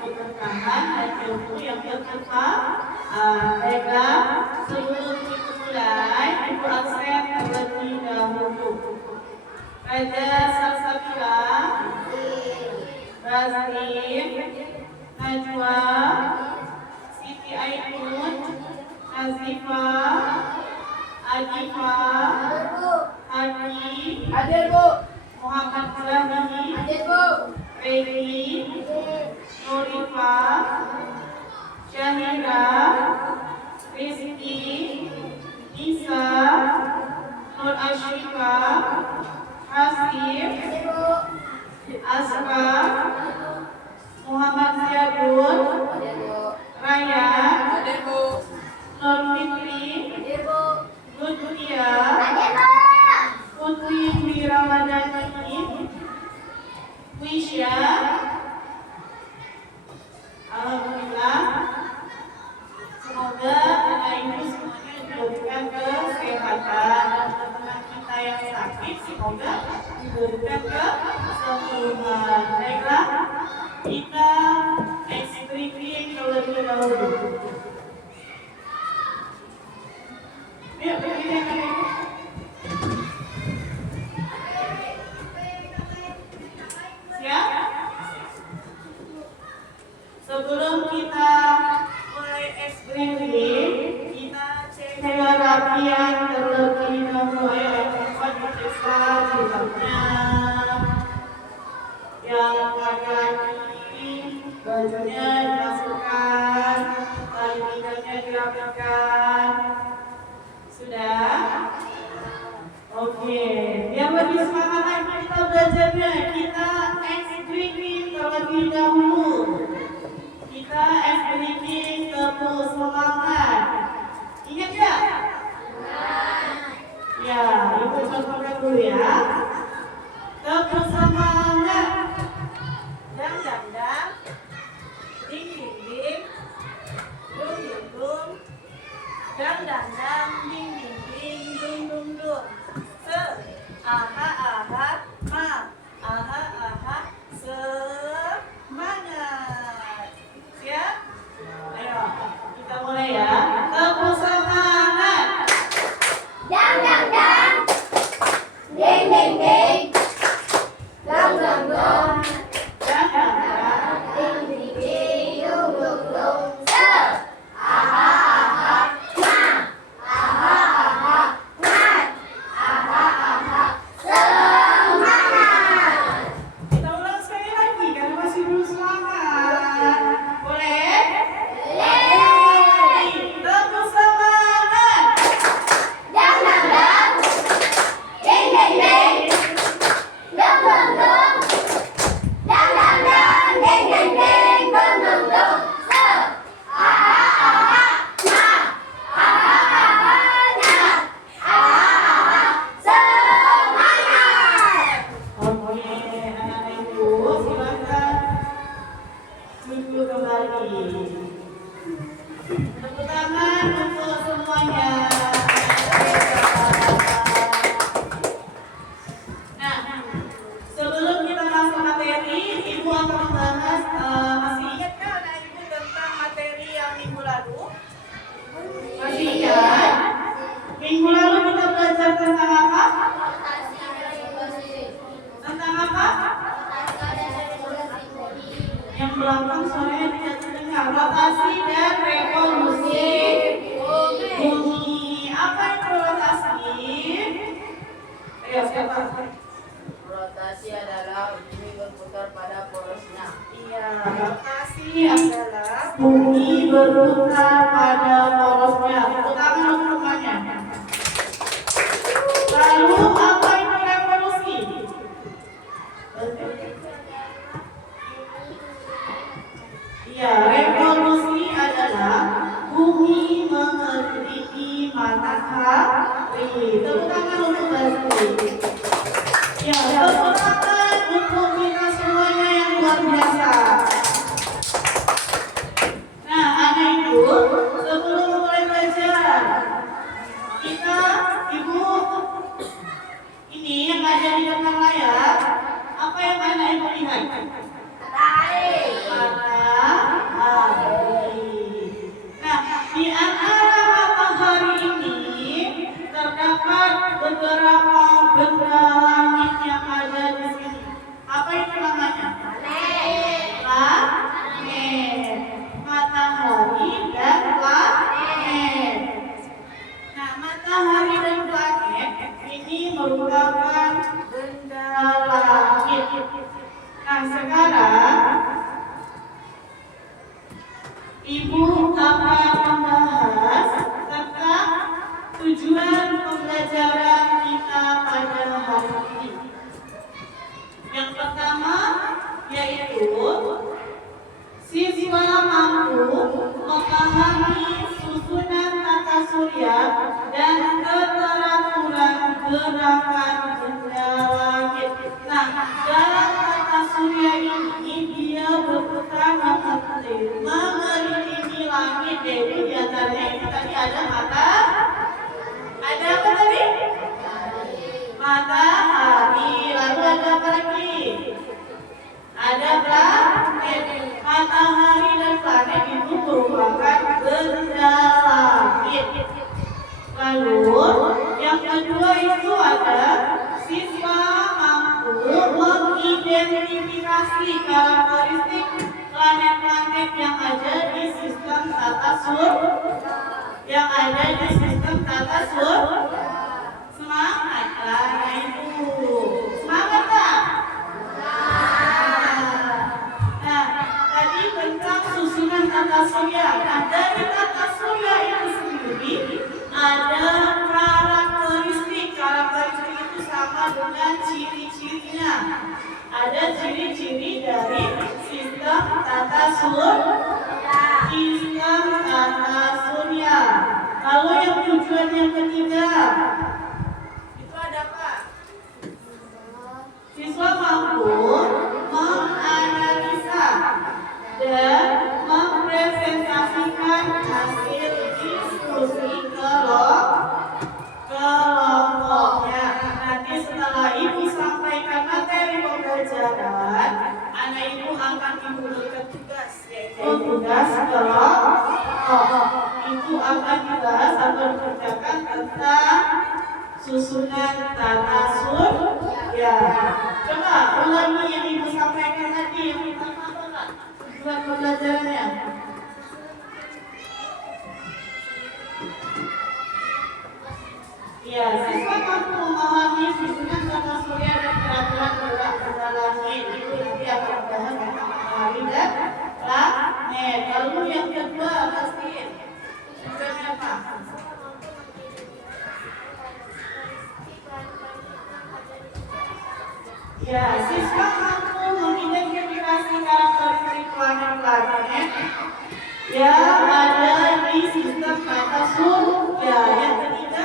keberkahan dan ilmu yang bermanfaat. Baiklah, sebelum kita mulai, Ibu absen terlebih dahulu. Raja Salsabila, Razif, Najwa, Siti Ainun, Nazifa, Adifa, Hadi, Hadir Bu. Muhammad Zahri, Hadir Bu. Regi, Nurifa, Syahira, Rizki, Isa, Nur Ashifa, Hasib, Asfa, Muhammad Ziyadun, Raya, Nur Fitri, Lutfia, Putri Dwi Ramadhani, Wisya. Alhamdulillah, semoga anak ibu semuanya diberikan kesehatan dan teman-teman kita yang sakit semoga diberikan kesembuhan. Baiklah, kita ekspresi terlebih dahulu. Yuk, siap? Sebelum kita mulai ekspresi, kita cek kerapian terlebih dahulu. Ayo, cepat diperiksa jilbabnya, yang kaki, bajunya dimasukkan, tali pinggangnya dirapikan. Sudah? Oke, yang lebih semangat lagi kita belajarnya, kita ekspresi terlebih dahulu. Kita ekspresi tepuk semangat. Ingat ya? Ya, ibu contohkan dulu ya. Tepuk semangat. Dang dang dang. Ding ding ding. Dung dung dung. Dang dang dang. Ding ding ding. Dung dung dung. Se. Aha aha. Ma. Aha aha. Semangat. Siap? Ayo, kita mulai ya. Tepuk semangat. Dang dang dang. Ding ding ding. Dang dang dang. Dang dang dang. Ding ding ding. Dung dung dung. Se. Aha aha. Ma. Aha aha. Mat. Aha aha. Semangat. Kita ulang sekali lagi karena masih belum semangat. Boleh? Boleh. Tepuk semangat. Dang dang dang. Ding ding ding. Dung dung dung. Dang dang dang. Ding ding ding. Dung dung dung. Se. Aha aha. Ma. Aha aha. Nat. Aha aha. Semangat. Oke, anak ibu silakan duduk kembali. Tepuk tangan untuk semuanya. Nah, sebelum kita masuk materi, ibu akan membahas. Masih ingat kan anak ibu tentang materi yang minggu lalu? Masih ingat? Minggu lalu kita belajar tentang apa? Tentang apa? Yang belakang suaranya tidak terdengar. Rotasi dan revolusi bumi. Apa itu rotasi? Ayo siapa? Rotasi adalah bumi berputar pada porosnya. Iya, rotasi adalah bumi berputar pada porosnya. Tepuk tangan untuk semuanya. Lalu apa itu revolusi? Ya, revolusi adalah bumi mengelilingi matahari. Tepuk tangan untuk Basri. Ya, tepuk tangan untuk kita semuanya yang luar biasa. Nah, anak ibu, sebelum mulai belajar, kita, ibu, ini yang ada di depan layar, apa yang anak ibu lihat? Matahari. Matahari. Ibu akan membahas tentang tujuan pembelajaran kita pada hari ini. Yang pertama yaitu siswa mampu memahami susunan tata surya dan keteraturan gerakan benda langit. Nah, dalam tata surya ini dia berperan mengelilingi langit, yaitu di antaranya tadi ada ada apa tadi? Matahari. Lalu ada apa lagi? Ada planet. Matahari dan planet itu merupakan benda langit. Lalu yang kedua itu ada siswa mampu mengidentifikasi karakteristik planet-planet yang ada di sistem tata surya. Semangat lah itu. Semangat tak? Nah, tadi tentang susunan tata surya. Nah, dari tata surya itu sendiri ada karakteristik itu sama dengan ciri-cirinya. Ada ciri-ciri dari sistem tata surya. Lalu yang tujuan yang ketiga itu ada apa? Siswa mampu menganalisa dan mempresentasikan hasil diskusi kelompoknya. Nanti setelah ibu sampaikan materi pembelajaran, anak ibu akan diberikan tugas, yaitu tugas kelompok. Itu akan dibahas atau dikerjakan tentang susunan tata surya. Coba ulangi yang ibu sampaikan tadi, yang pertama apa? Tujuan pembelajarannya. Ya, siswa mampu memahami susunan tata surya dan peraturan gerak benda langit. Itu nanti akan dibahas tentang matahari dan planet. Lalu yang kedua pasti tujuannya apa? Ya, siswa mampu mengidentifikasi karakteristik planet-planet yang ada di sistem tata surya. Yang ketiga,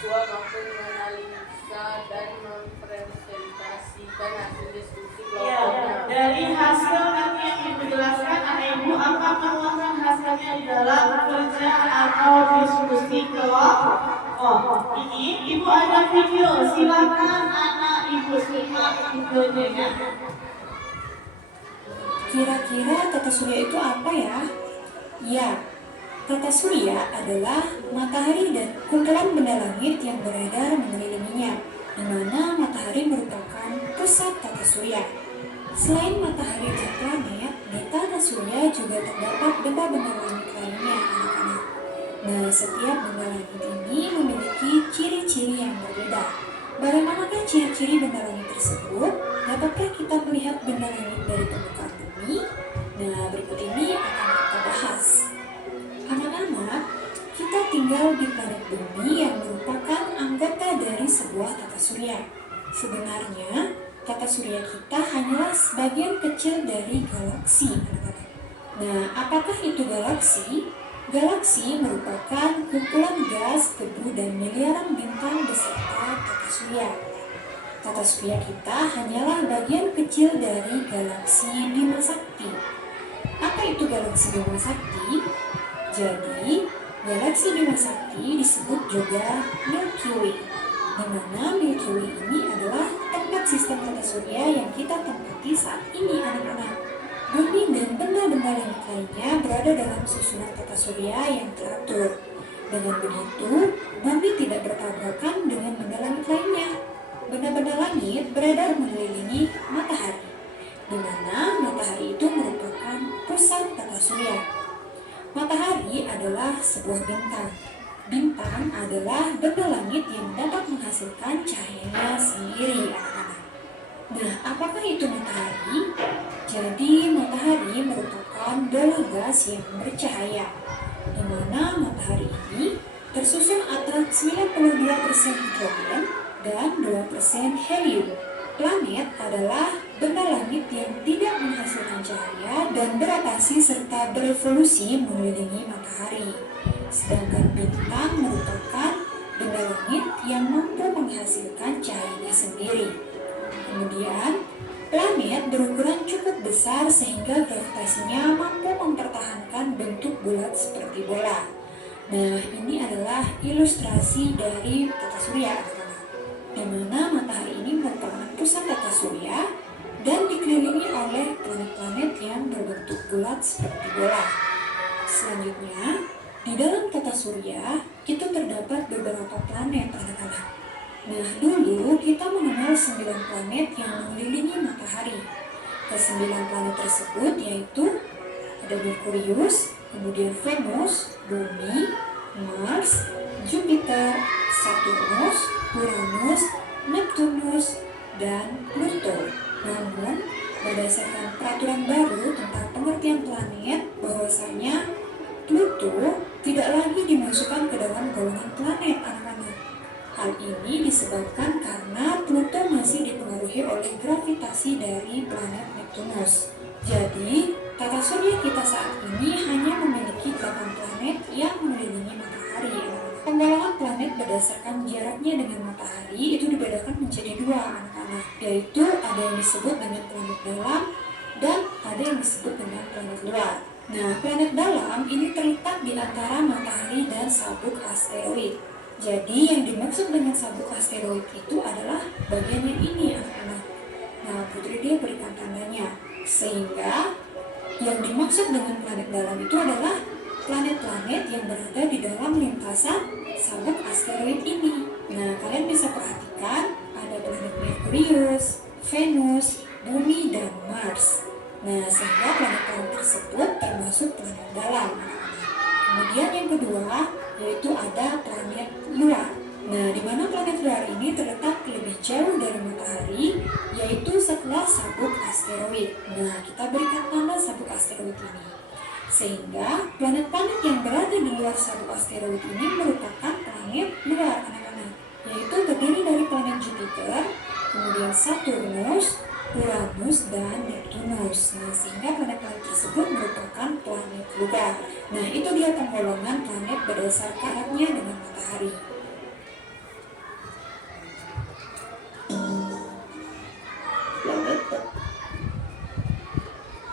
Siswa mampu menganalisa dan mempresentasikan hasil diskusi ya, kelompoknya. dari hasil nanti yang ibu jelaskan, anak ibu akan menuangkan hasilnya di dalam kerja atau diskusi kelompok. Ini ibu ada video, silakan anak ibu simak videonya. Kira-kira tata surya itu apa ya? Ya, tata surya adalah matahari dan kumpulan benda langit yang beredar mengelilinginya, di mana matahari merupakan pusat tata surya. Selain matahari dan planet, di tata surya juga terdapat benda-benda langit lainnya, anak-anak. Nah, setiap benda langit ini memiliki ciri-ciri yang berbeda. Bagaimanakah ciri-ciri benda langit tersebut? Dapatkah kita melihat benda langit dari permukaan bumi? Nah, berikut ini akan kita bahas. Anak-anak, kita tinggal di planet bumi yang merupakan anggota dari sebuah tata surya. Sebenarnya, tata surya kita hanyalah sebagian kecil dari galaksi, anak-anak. Nah, apakah itu galaksi? Galaksi merupakan kumpulan gas, debu, dan miliaran bintang beserta tata surya. Tata surya kita hanyalah bagian kecil dari galaksi Bima Sakti. Apa itu galaksi Bima Sakti? Jadi, galaksi Bima Sakti disebut juga Milky Way, di mana Milky Way ini adalah tempat sistem tata surya yang kita tempati saat ini, anak-anak. Bumi dan benda-benda langit lainnya berada dalam susunan tata surya yang teratur. Dengan begitu, bumi tidak bertabrakan dengan benda langit lainnya. Benda-benda langit beredar mengelilingi matahari, di mana matahari itu merupakan pusat tata surya. Matahari adalah sebuah bintang. Bintang adalah benda langit yang dapat menghasilkan cahayanya sendiri, anak-anak. Nah, apakah itu matahari? Jadi matahari merupakan bola gas yang bercahaya, di mana matahari ini tersusun atas 92% hidrogen dan 2% helium. Planet adalah benda langit yang tidak menghasilkan cahaya dan beratasi serta berevolusi mengelilingi matahari. Sedangkan bintang merupakan benda langit yang mampu menghasilkan cahayanya sendiri. Kemudian, planet berukuran cukup besar sehingga gravitasinya mampu mempertahankan bentuk bulat seperti bola. Nah, ini adalah ilustrasi dari tata surya, di mana matahari ini merupakan pusat tata surya dan dikelilingi oleh planet-planet yang berbentuk bulat seperti bola. Selanjutnya, di dalam tata surya itu terdapat beberapa planet, anak-anak. Nah, dulu kita mengenal 9 planet yang mengelilingi matahari. Ke-9 planet tersebut yaitu ada Merkurius, kemudian Venus, Bumi, Mars, Jupiter, Saturnus, Uranus, Neptunus, dan Pluto. Namun, berdasarkan peraturan baru tentang pengertian planet, bahwasanya Pluto tidak lagi dimasukkan ke dalam golongan planet, anak-anak. Hal ini disebabkan karena Pluto masih dipengaruhi oleh gravitasi dari planet Neptunus. Jadi, tata surya kita saat ini hanya memiliki 8 planet yang mengelilingi matahari. Penggolongan planet berdasarkan jaraknya dengan matahari itu dibedakan menjadi 2, anak-anak, yaitu ada yang disebut dengan planet dalam dan ada yang disebut dengan planet luar. Nah, planet dalam ini terletak di antara matahari dan sabuk asteroid. Jadi yang dimaksud dengan sabuk asteroid itu adalah bagian yang ini, anak-anak. Nah, Putri dia berikan tandanya, sehingga yang dimaksud dengan planet dalam itu adalah planet-planet yang berada di dalam lintasan sabuk asteroid ini. Nah, kalian bisa perhatikan ada planet Merkurius, Venus, Bumi, dan Mars. Nah, sehingga planet-planet tersebut termasuk planet dalam. Kemudian yang kedua yaitu ada planet luar. Nah, di mana planet luar ini terletak lebih jauh dari matahari, yaitu setelah sabuk asteroid. Nah, kita berikan tanda sabuk asteroid ini. Sehingga planet-planet yang berada di luar sabuk asteroid ini merupakan planet luar, anak-anak, yaitu terdiri dari planet Jupiter, kemudian Saturnus, Uranus, dan Neptunus. Nah, sehingga planet-planet tersebut merupakan planet luar. Nah, itu dia penggolongan planet berdasarkan jaraknya dengan matahari.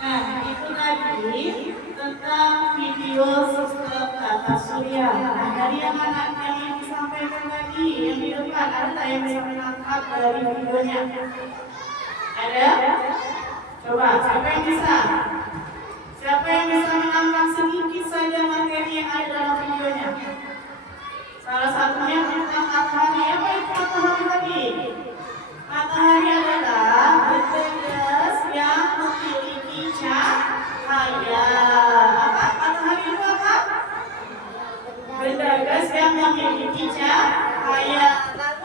Nah, itu tadi tentang video sistem tata surya. Nah, dari yang anak yang disampaikan tadi yang di depan, ada tak yang bisa menangkap dari videonya? Ada? Coba, siapa yang bisa? Siapa yang bisa menangkap sedikit saja materi yang ada dalam videonya? Salah satunya tentang matahari. Apa itu matahari tadi? Matahari adalah benda gas yang memiliki cahaya. Apa? Matahari itu apa? Benda gas yang memiliki cahaya.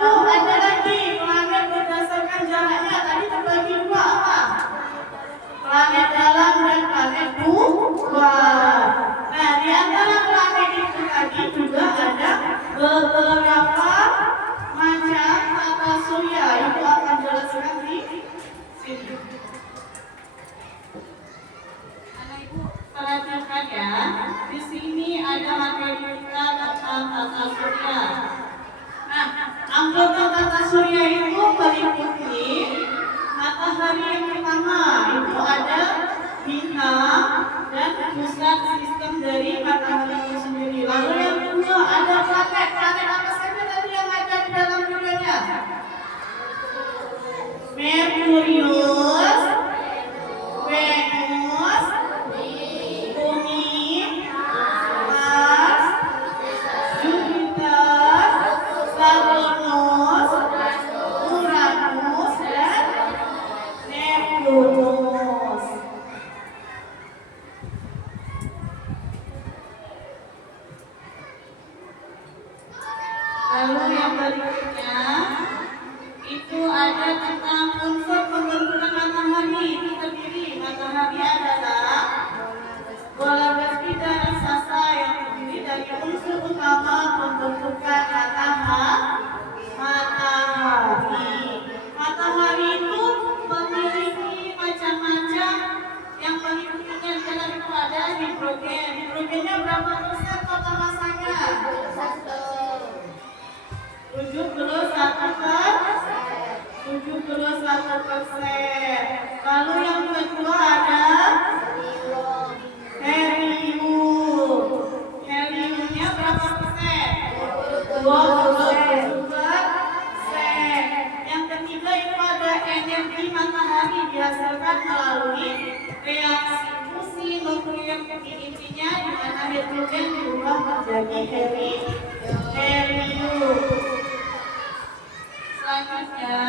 Oh, ada lagi planet berdasarkan jaraknya. Tadi terbagi 2 apa? Planet dalam dan planet luar. Nah, di antara planet itu tadi juga ada beberapa macam tata surya. Itu akan jelaskan di sini. Anak ibu perhatikan ya. Di sini ada materi kita tentang tata surya. Nah, anggota tata surya itu meliputi matahari yang pertama, itu ada bintang dan pusat sistem dari matahari itu sendiri. Lalu yang kedua ada planet. Planet apa saja tadi yang ada di dalam videonya? Merkurius, Venus, Bumi, Mars, Jupiter, Saturnus, Uranus, dan Neptunus. Lalu yang berikutnya itu ada tentang unsur pembentukan berubah menjadi helium. Selanjutnya,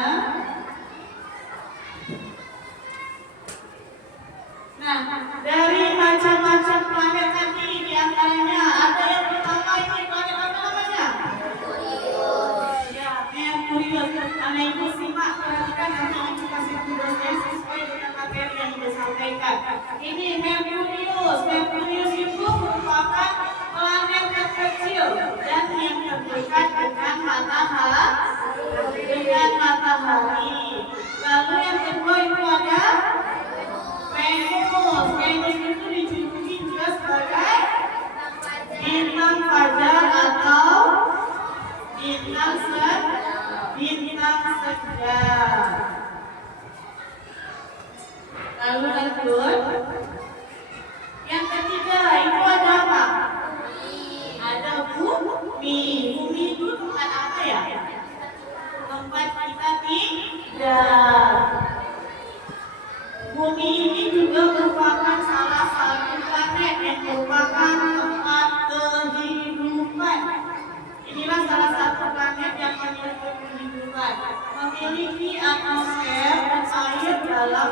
nah, dari macam-macam planet tadi diantaranya ada yang pertama ini planet apa namanya? Ya, Merkurius. Anak ibu simak, perhatikan nanti ibu kasih tugasnya sesuai dengan materi yang ibu sampaikan. Ini Merkurius. Merkurius itu merupakan planet terkecil dan yang terdekat dengan matahari. Lalu yang kedua itu ada Venus. Venus itu dijuluki juga sebagai bintang fajar atau bintang senja. Lalu lanjut. Yang ketiga itu ada apa? Ada bumi. Bumi itu tempat apa ya? Tempat kita tinggal. Bumi ini juga merupakan salah satu planet yang merupakan tempat kehidupan. Inilah salah satu planet yang memiliki kehidupan. Memiliki atmosfer dan air dalam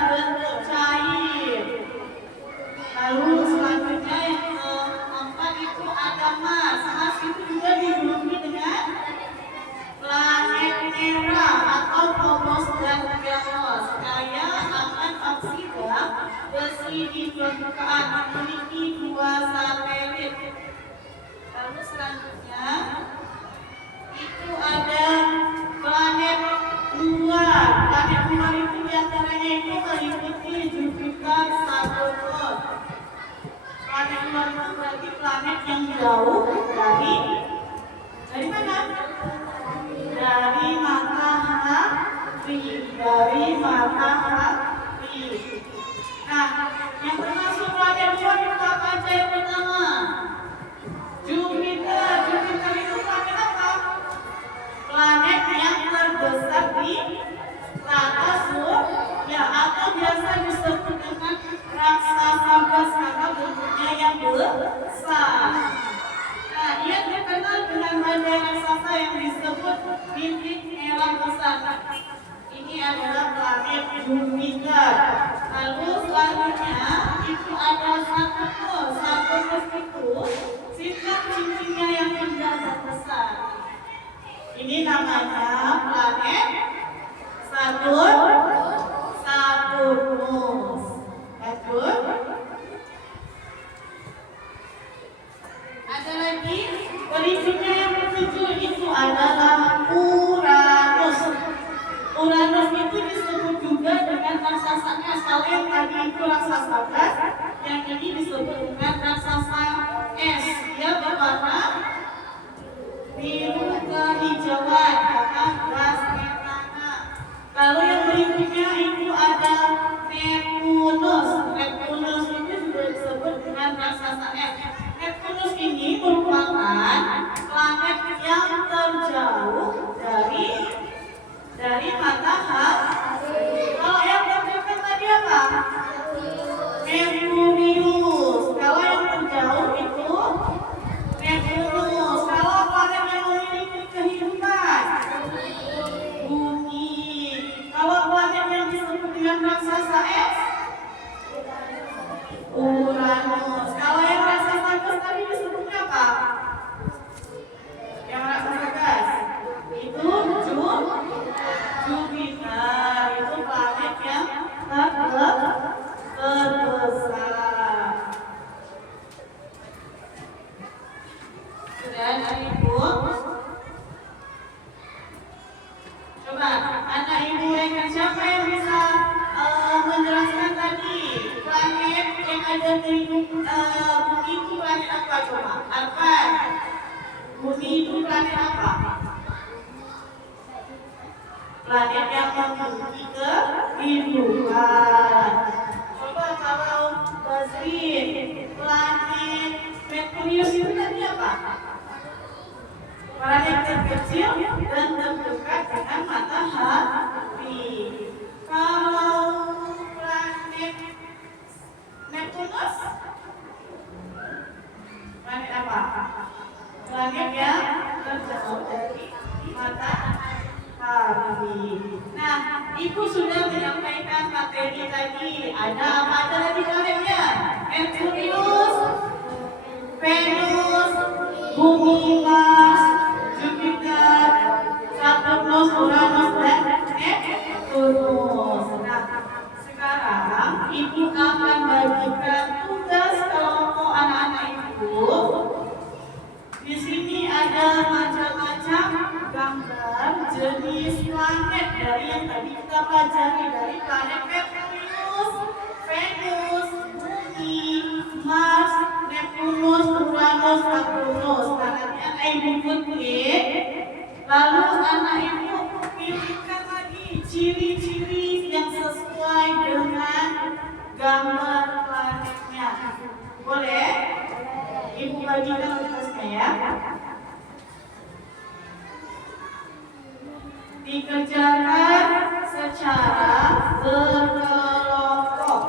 bentuk cair. Lalu selanjutnya yang keempat itu ada Mars. Mars itu juga dijuluki dengan planet merah atau Phobos dan Deimos. Kaya akan oksida besi di permukaan, memiliki 2 satelit. Lalu selanjutnya itu ada planet luar. Planet luar itu diantaranya itu meliputi Jupiter, Saturnus. Planet luar itu berarti planet yang jauh dari mana? Dari matahari. Nah, yang termasuk planet luar itu apa aja yang pertama? Jupiter. Jupiter itu planet apa? Planet yang terbesar di tata surya atau biasa disebut dengan raksasa gas karena bentuknya yang besar. Nah, ia terkenal dengan badai raksasa yang disebut bintik merah besar. Ini adalah planet Jupiter. Lalu selanjutnya itu ada Saturnus. Saturnus itu sistem cincinnya yang indah dan besar. Ini namanya planet Saturnus. Betul? Ada lagi berikutnya yang ketujuh itu adalah Uranus. Uranus itu disebut juga dengan raksasa es. Kalau yang tadi itu raksasa gas, yang ini disebut dengan raksasa es. Dia berwarna biru kehijauan karena gas metana. Lalu yang berikutnya itu ada Neptunus. Neptunus itu juga disebut dengan raksasa es. Neptunus ini merupakan planet yang terjauh dari matahari. Kalau yang terdekat tadi apa? Merkurius. Kalau yang terjauh itu Neptunus. Kalau planet yang memiliki kehidupan, bumi. Kalau planet yang disebut dengan raksasa es, Uranus. Kalau yang raksasa gas tadi disebutnya apa? Yang raksasa gas itu Jupiter. Itu planet yang terbesar. Sudah Ibu? Coba anak Ibu rekan siapa yang bisa menjelaskan tadi planet yang ada di bumi itu planet apa? Coba Arfan, bumi itu planet apa? Planet yang memiliki kehidupan. Coba kalau Basrin, planet Merkurius itu tadi apa? Planet terkecil dan terdekat dengan matahari. Kalau planet Neptunus lagi. Ada apa aja lagi planetnya? Merkurius, Venus, Bumi, Mars, Jupiter, Saturnus, Uranus, dan Neptunus. Nah, sekarang ibu akan bagikan tugas kelompok anak-anak ibu. Di sini ada macam-macam gambar jenis planet dari yang tadi kita pelajari, dari planet Merkurius, Venus, Bumi, Mars, Neptunus, Uranus, Saturnus. Nah, nanti anak ibu ketik, lalu anak ibu pilihkan lagi ciri-ciri yang sesuai dengan gambar planetnya. Boleh? Ibu bagikan tugasnya ya. Dikerjakan secara berkelompok.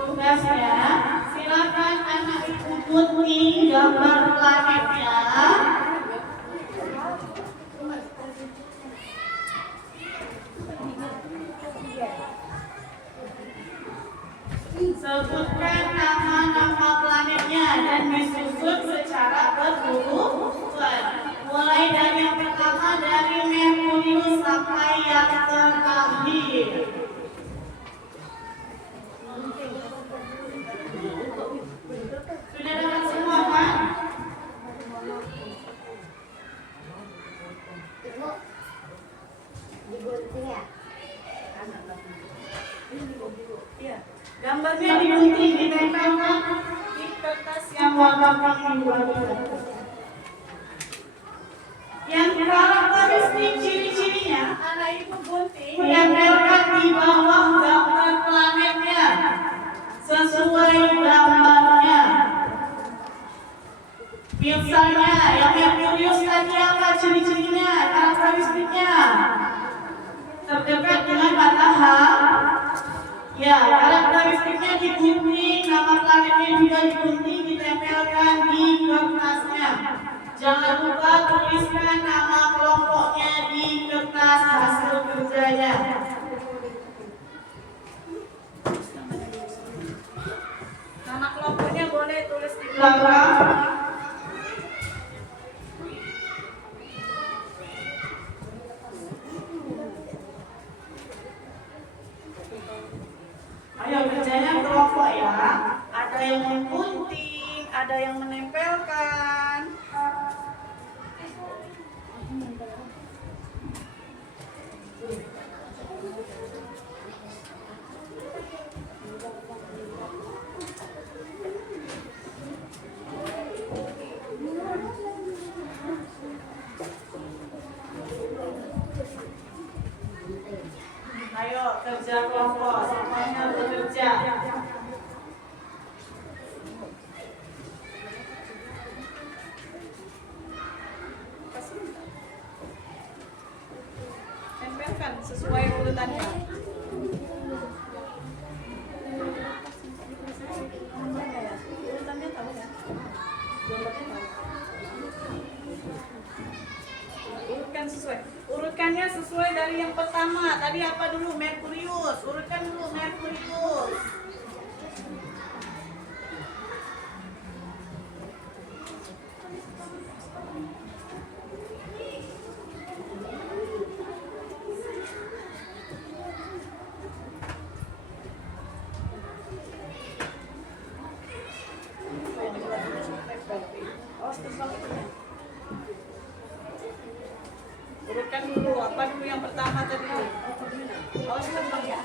Tugasnya, silakan anak ibu gunting gambar planetnya. Sebutkan nama-nama planetnya dan disusun secara berurutan. Mulai dari yang pertama, dari Merkurius sampai yang terakhir. Sudah dapat semua kan? Iya. Gambarnya digunting, ditempelkan di kertas yang warna pink. Yang karakteristik ciri-cirinya, anak ibu gunting, tempelkan di bawah gambar planetnya sesuai gambarnya. Misalnya, yang Merkurius tadi apa ciri-cirinya, karakteristiknya? Terdekat dengan matahari. Ya, karakteristiknya digunting, nama planetnya juga digunting, ditempelkan di kertasnya. Jangan lupa tuliskan nama kelompoknya di kertas hasil kerjanya. Nama kelompoknya boleh tulis di belakang. Ayo kerjanya kelompok ya. Ada yang menggunting, ada yang menempelkan. Ayo kerja kelompok, semuanya bekerja. Tempelkan sesuai urutannya. Urutannya tahu kan? Urutkannya sesuai dari yang pertama. Tadi apa dulu? Merkurius. Urutkan dulu Merkurius. Urutkan dulu, apa dulu yang pertama tadi? Oh, sebentar ya.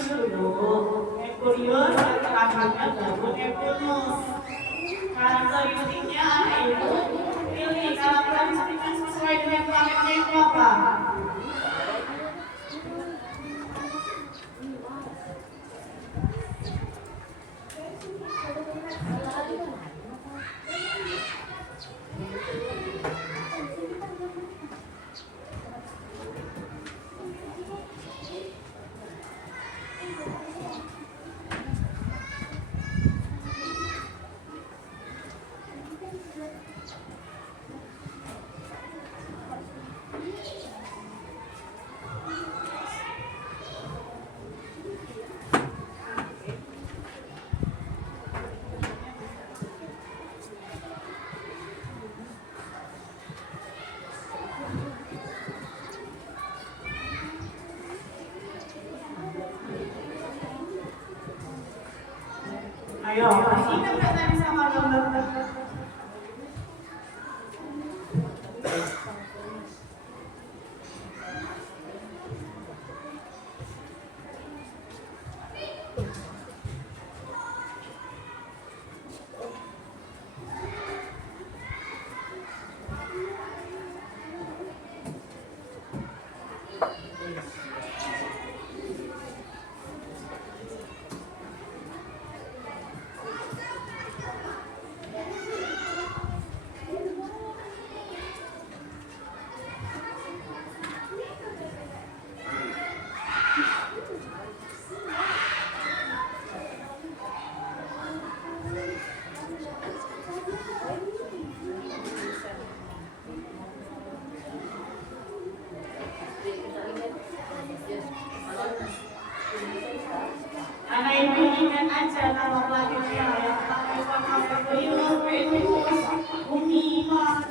Aquarius dulu. Aquarius terakhirnya baru Neptunus. Karakteristiknya itu pilih karakteristik yang sesuai dengan planetnya itu apa? Ayo, masih ingat nggak tadi sama gambar? Anak ibu ingat aja nama planetnya yang pakai warna Aquarius, Venus, Bumi, Mars.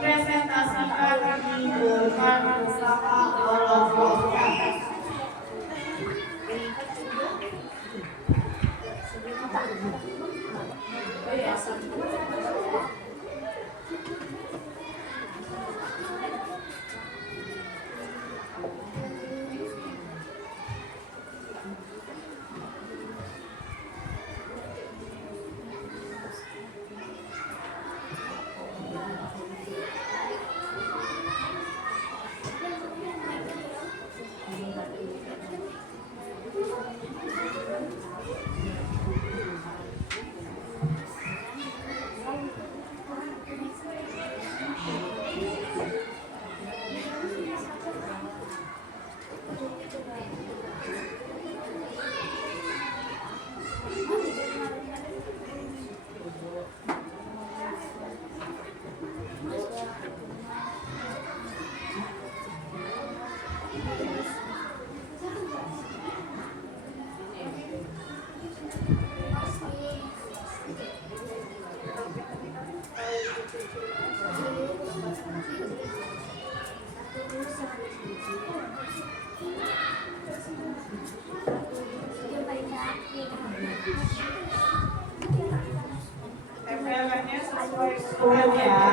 dipresentasikan di depan bersama kelompoknya. Tempelannya sesuai ukuran ya.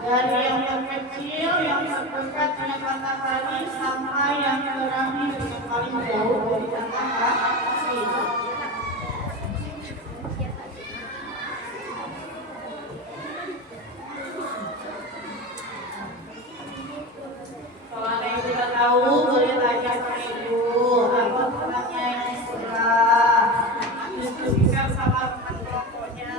Dari yang terkecil, yang terdekat dengan matahari sampai yang terakhir yang paling jauh dari matahari. Kalau ada yang tidak tahu, boleh tanya ke ibu. Apa namanya yang sudah diskusikan sama teman kelompoknya.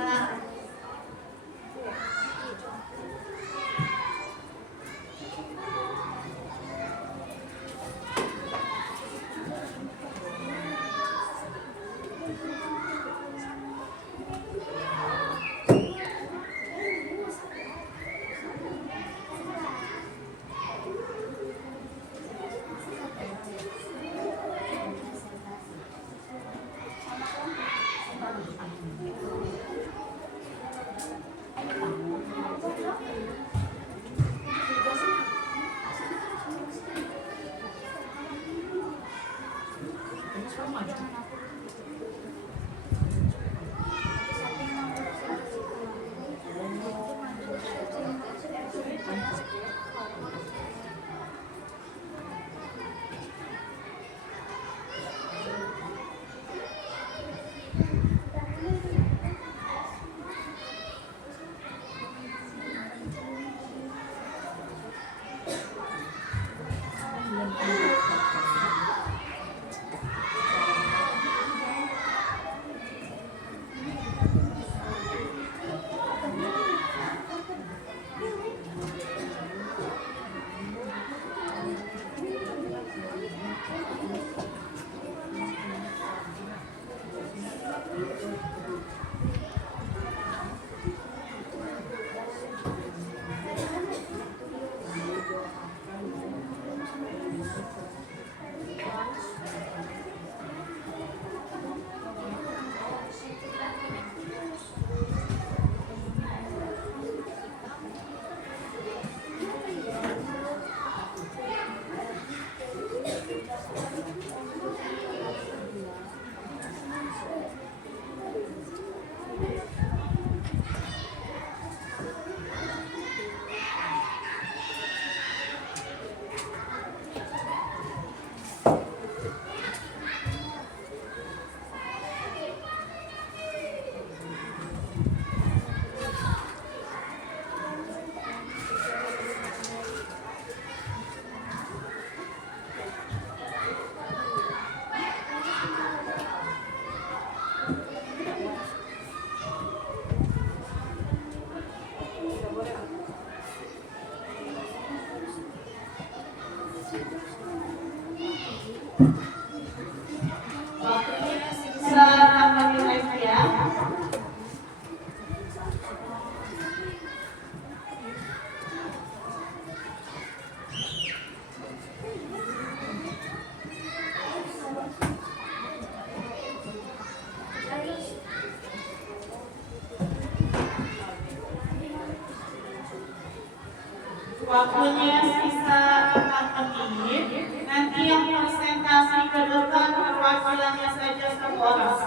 Waktunya sisa 4 menit. Nanti yang presentasi ke depan perwakilannya saja 1 orang.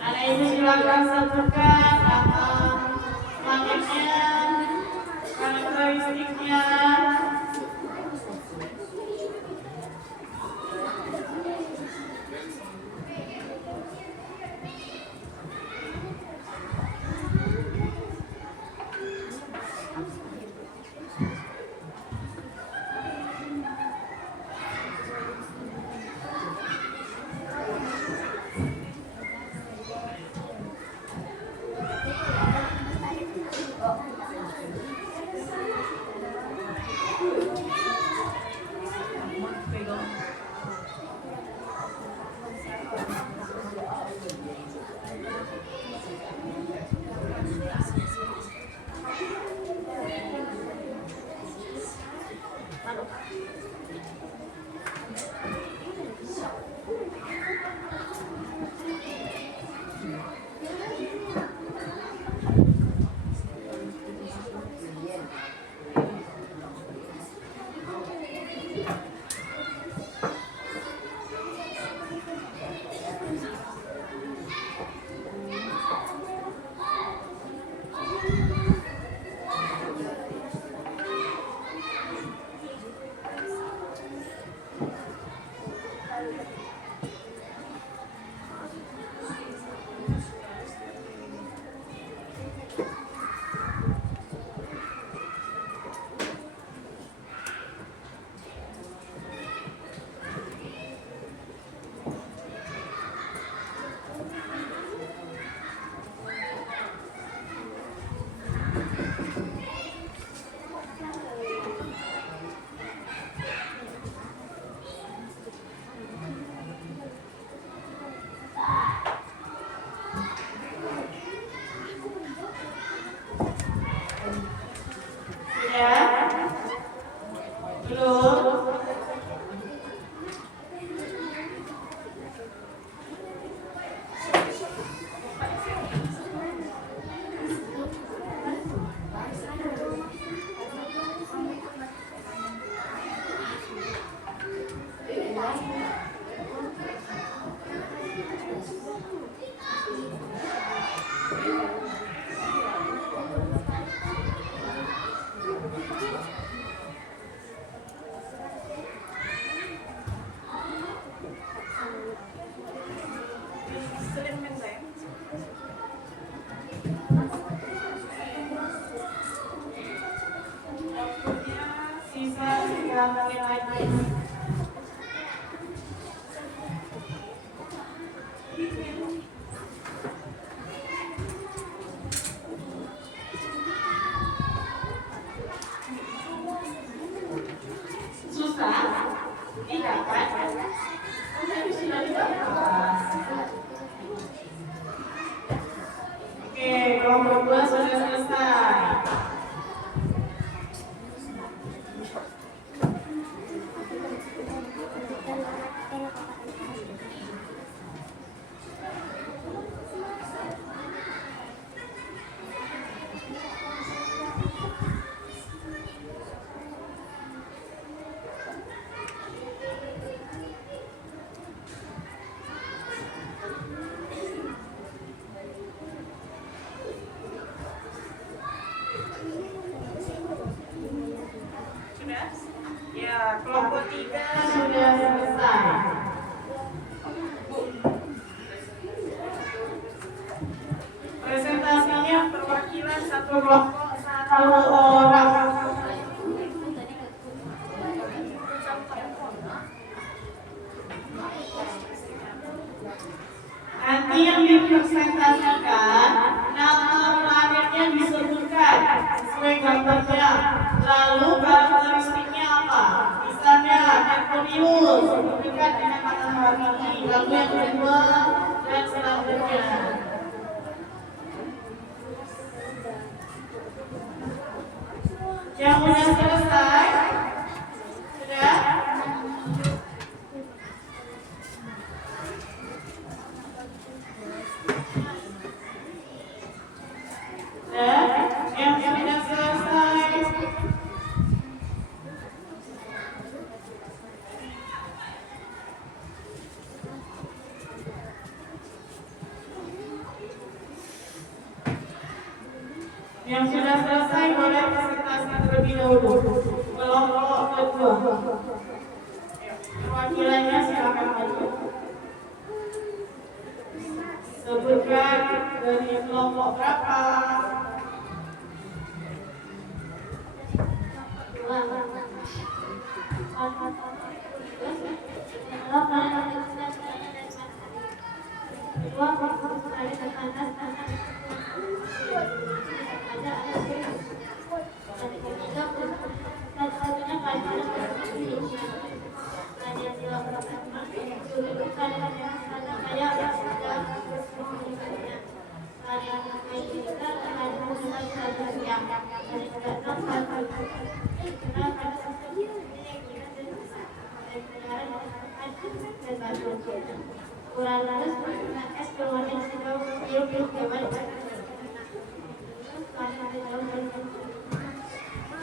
Anak ibu silakan sebutkan nama langitnya, karakteristiknya. Kelompok 2 sudah selesai. Ya, kelompok 3 sudah selesai. Presentasinya perwakilan satu kelompok 1 orang. Nanti yang dipresentasikan nama planetnya disebutkan sesuai gambarnya. Lalu karakteristiknya apa? Misalnya Merkurius dekat dengan matahari. Lalu yang kedua dan selanjutnya. Yang sudah selesai? Sudah? Yang sudah selesai Yang sudah selesai boleh presentasi terlebih dahulu. Kelompok kedua. Perwakilannya silakan maju. Sebutkan dari kelompok berapa?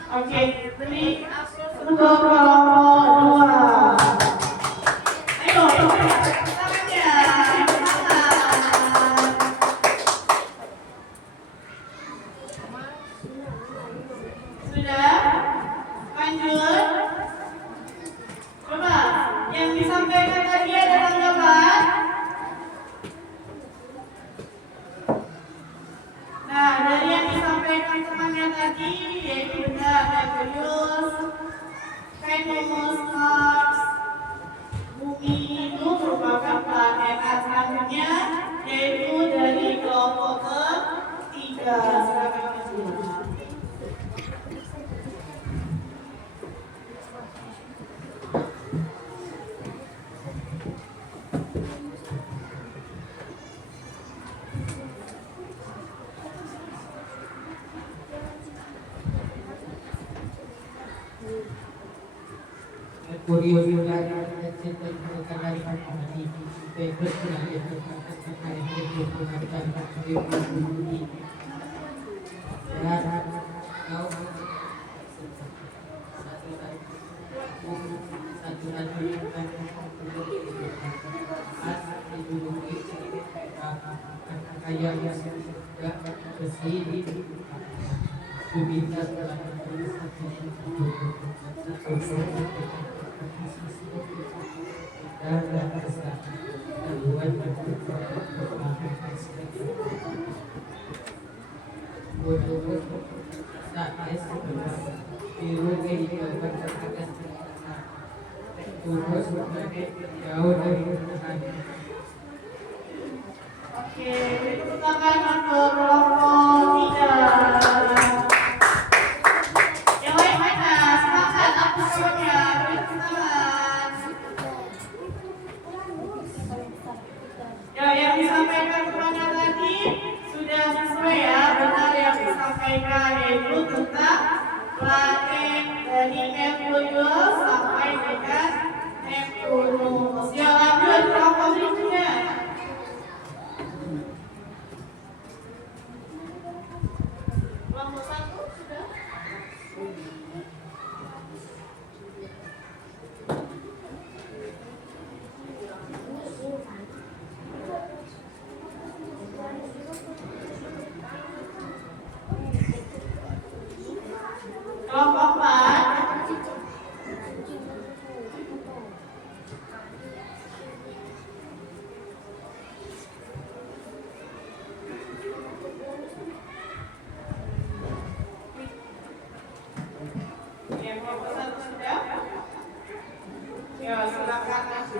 Oke, beri untuk kelompok dua. Ayo, tangannya, semangat. Sudah? Lanjut. Coba, yang disampaikan tadi ada tanggapan? Nah, dari yang disampaikan temannya tadi, yaitu benda Merkurius, Venus, Mars, Bumi itu merupakan planet selanjutnya, yaitu dari kelompok ketiga. Silakan maju. Oke, tepuk tangan untuk kelompok tiga. Yang lain mana? Semangat, aku semuanya. Tepuk tangan. Ya, yang disampaikan kepada tadi sudah sesuai ya, benar yang disampaikan, yaitu tentang planet dari Merkurius sampai dengan Neptunus. Ya, lanjut kelompok berikutnya. Kelompok satu sudah. Kelompok empat. Yang kelompok satu sudah. Ya, silakan maju.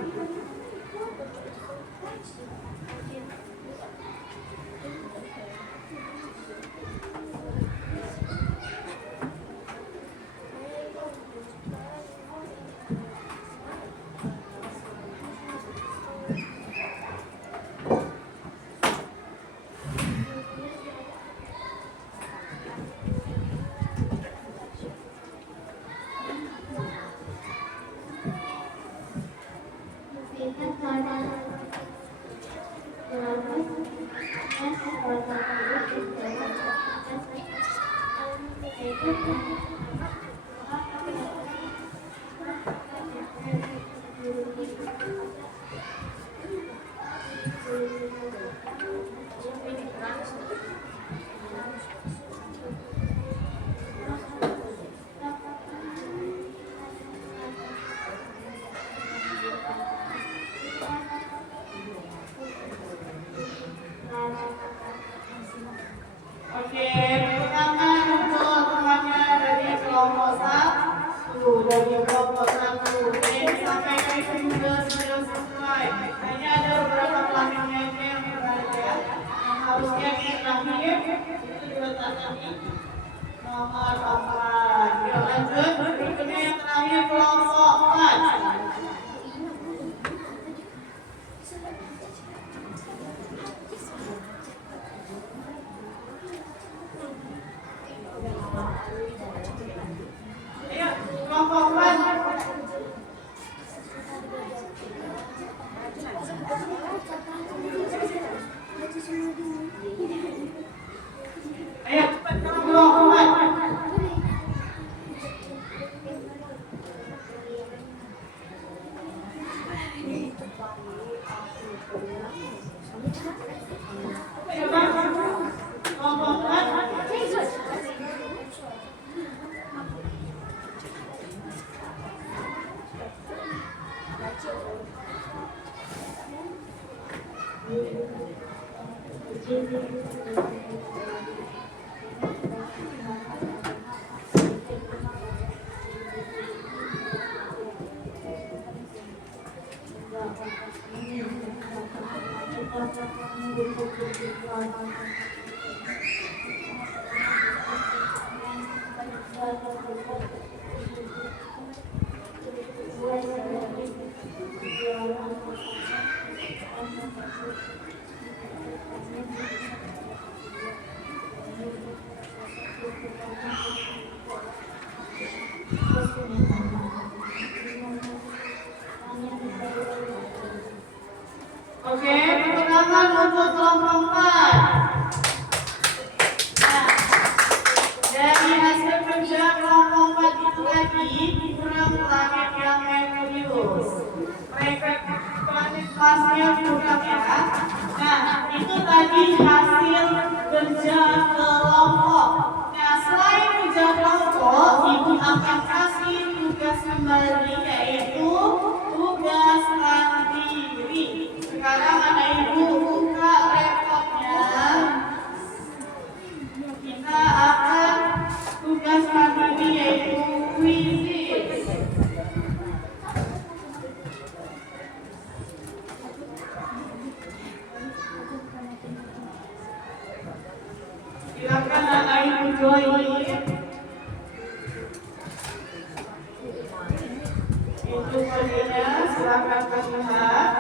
Tuh, dari kelompok 1. Sampai ke itu sudah selesai. Hanya ada beberapa pelanggannya aja yang berbeda. Yang harusnya diterakhir itu diletakkan di nomor 4. Yuk lanjut. Berikutnya yang terakhir kelompok 4. Ayo, kelompok 4. Ayo cepat kelompok 4. Kelompok 4. Oke, tepuk tangan untuk kelompok 4. Nah, dari hasil kerja kelompok 4 itu tadi kurang planet yang Merkurius. Mereka planet kelasnya kurang ya. Nah, itu tadi hasil kerja kelompok. Nah, selain kerja kelompok, ibu akan kasih tugas kembali yaitu tugas mandiri. Sekarang anak ibu buka laptopnya. Kita akan tugas mandiri yaitu kuisis. Silakan anak ibu join. Itu kodenya, silakan lihat.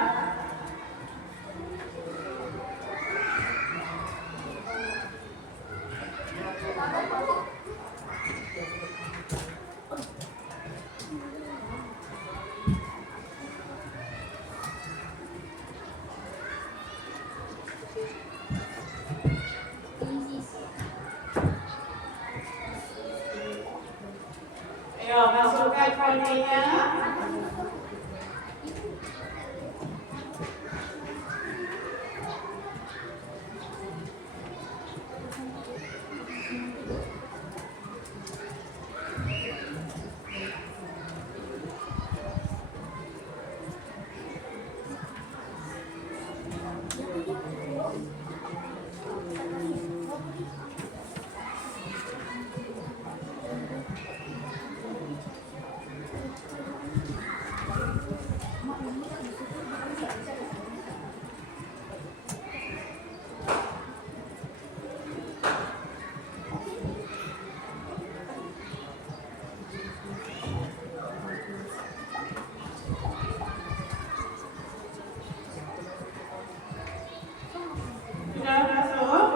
Ayo masukkan kodenya. Sudah masuk?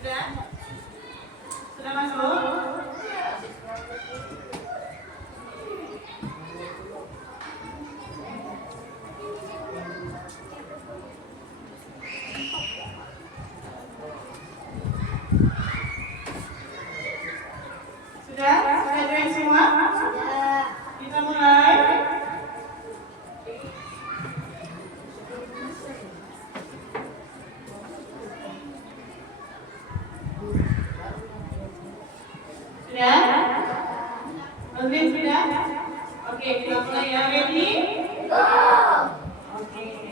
Sudah? Sudah masuk? Sudah? Sudah join semua? Sudah. Kita mulai. kelasnya ya, ready? Go! Oke.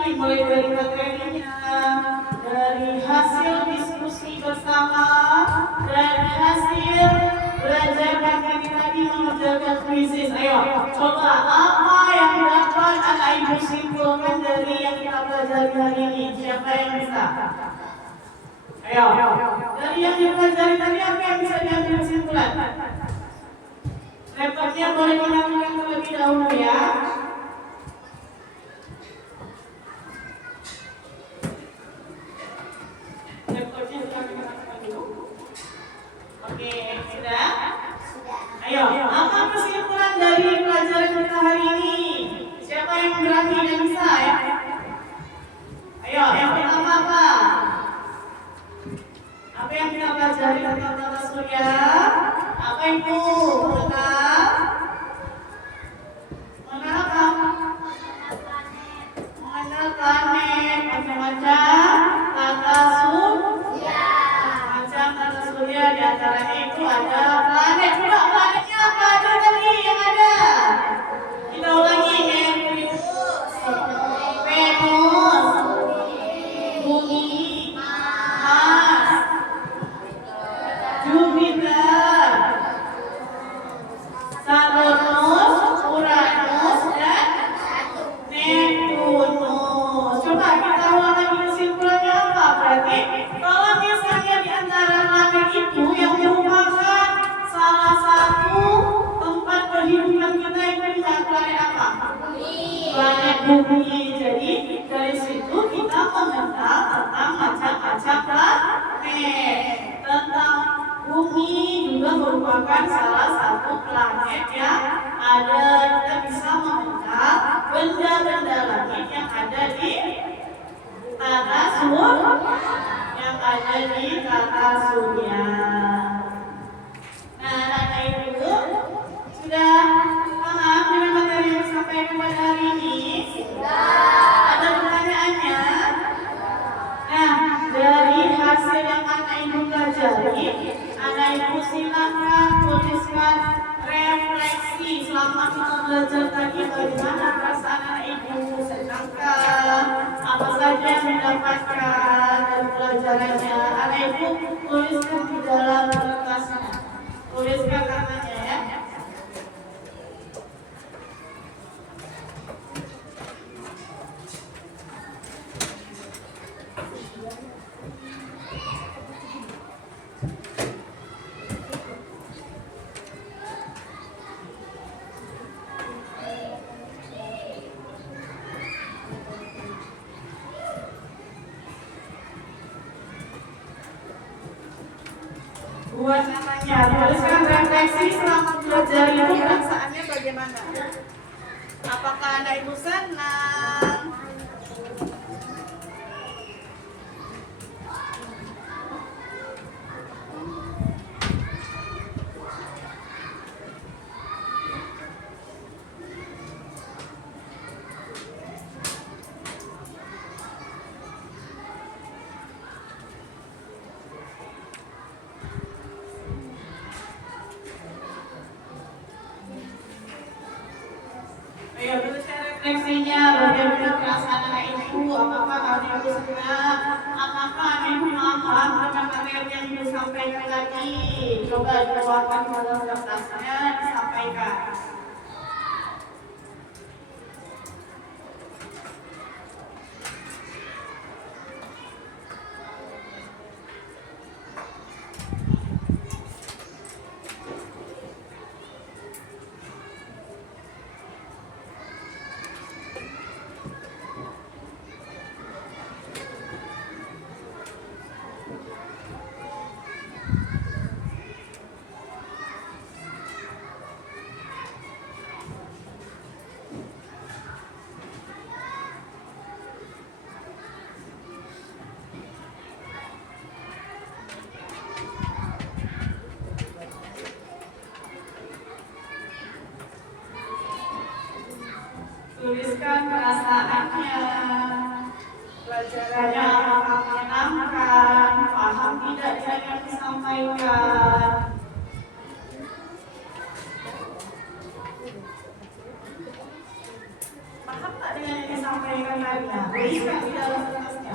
lagi mulai dari materinya, dari hasil diskusi bersama, dari hasil belajar tadi mengerjakan kuisis. Ayo, coba apa yang dapat anak ibu simpulkan dari yang kita pelajari hari ini? Siapa yang bisa? Ayo, dari yang dipelajari tadi apa yang bisa diambil kesimpulan? Laptopnya boleh dihilangkan terlebih dahulu ya. Laptopnya dihilangkan dulu. Oke, sudah? Ayo, apa kesimpulan dari pelajaran kita hari ini? Siapa yang berani dan bisa ya? Ayo, yang pertama apa? Apa yang kita pelajari tentang tata surya? Apa itu? Mengenal apa? Mengenal planet, macam-macam tata surya. Macam tata surya di antaranya itu ada planet. Coba planetnya apa aja tadi yang ada? Kita ulangi ya. Venus, Bumi, Mars, Jupiter, Saturnus, Uranus, dan Neptunus. Coba kita ulang lagi kesimpulannya apa? Berarti kalau misalnya di antara planet itu yang merupakan salah satu tempat kehidupan kita itu adalah planet apa? Planet Bumi. Jadi dari situ kita mengenal tentang macam-macam planet. Tentang Bumi juga merupakan salah satu planet yang ada. Kita bisa mengenal benda-benda langit yang ada di tata surya, Nah, anak ibu sudah paham dengan materi yang disampaikan pada hari ini? Ada pertanyaannya? Nah, dari hasil yang anak ibu pelajari, anak ibu silakan tuliskan refleksi selama kita belajar tadi. Bagaimana perasaan anak ibu? Senangkah? Apa saja yang didapatkan dari pelajarannya? Anak ibu tuliskan di dalam kertasnya. Tuliskan katanya ya. Buat namanya, tuliskan refleksi selama belajar itu perasaannya bagaimana? Apakah anak ibu senang? Ayo tuliskan refleksinya, bagaimana perasaan anak ibu, apakah anak ibu senang, apakah anak ibu paham dengan materi yang disampaikan tadi. Coba dikeluarkan dalam kertasnya, disampaikan. Tuliskan perasaannya, pelajarannya apakah menyenangkan, paham tidak dengan yang disampaikan. Paham tak dengan yang disampaikan tadi? tulisannya. Tuliskan di dalam kertasnya.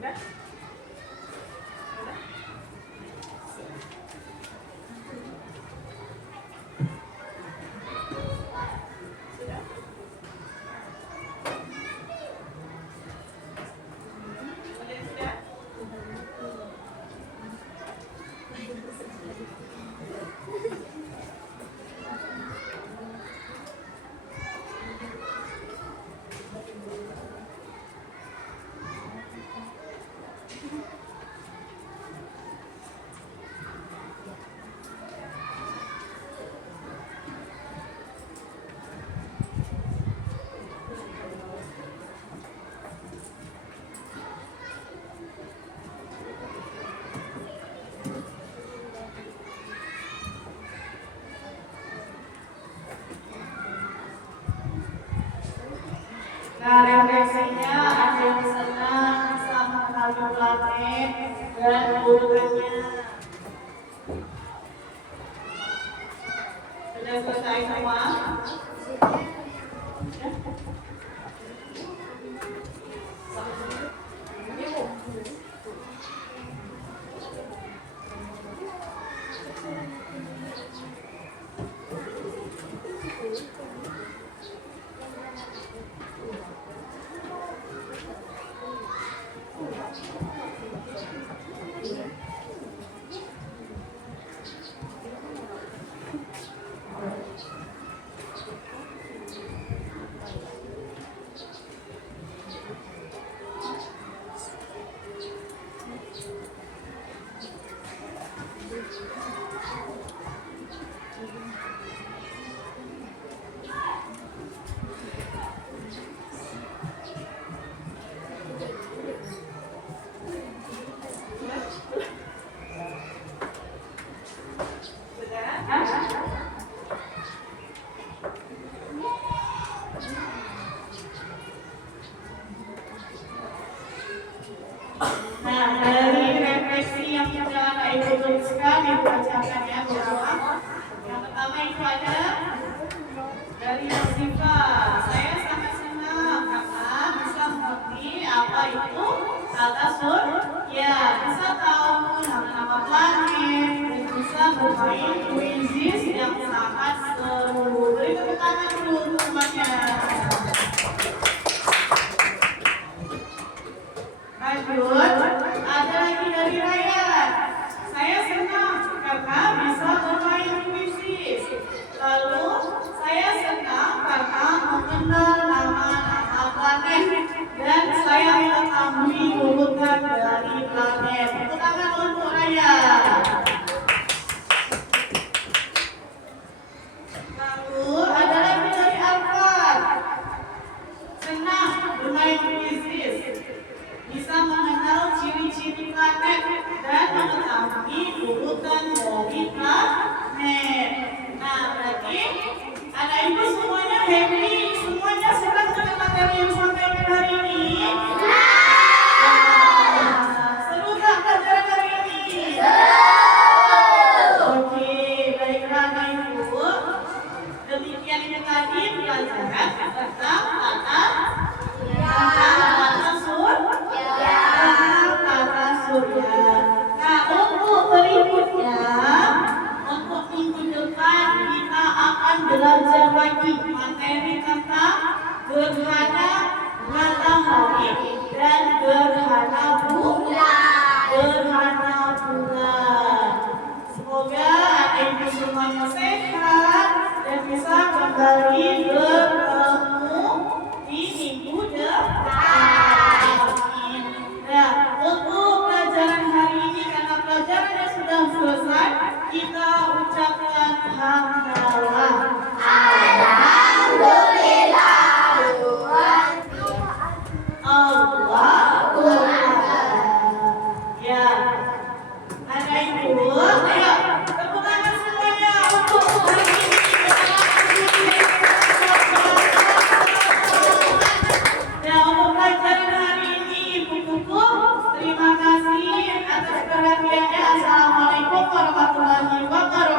Udah? Udah? Sudah? Sudah? Nah, refleksinya ada yang senang bisa mengenali planet dan urutannya. Sudah selesai semua? Nah, dari refleksi yang sudah Ibu tuliskan, Ibu bacakan ya, bersama. Yang pertama itu ada dari Siva. Saya sangat senang karena bisa mengerti apa itu kata surya, bisa tahu nama-nama planet, dan bisa bermain kuisis yang sangat seru. Beri tepuk tangan dulu untuk semuanya. Lanjut, ada lagi dari Raya. Saya senang karena bisa bermain kuisis. Lalu saya senang karena mengenal nama-nama planet dan saya mengetahui urutan dari planet. Tepuk tangan untuk Raya. Lalu ada lagi dari Alfan. Senang bermain kuisis, bisa mengenal ciri-ciri planet dan mengetahui urutan dari planet. Nah, berarti anak ibu semuanya happy, semuanya senang dengan materi yang disampaikan hari ini. Seru tak pelajaran hari ini? Oke, baiklah anak ibu. Demikian yang tadi pelajaran tentang kata surya. Nah, untuk berikutnya, untuk minggu depan kita akan belajar lagi materi tentang gerhana matahari dan gerhana bulan. Semoga adik ibu semuanya sehat dan bisa kembali bertemu di minggu depan. Nah, untuk pelajaran hari ini karena pelajarannya sudah selesai, kita ucapkan hamdalah. Alhamdulillah. Allahu Akbar. Ya, anak ibu, ayo tepuk tangan semuanya untuk hari ini. Nah, untuk pelajaran hari ini Ibu Kuku terima warahmatullahi wabarakatuh.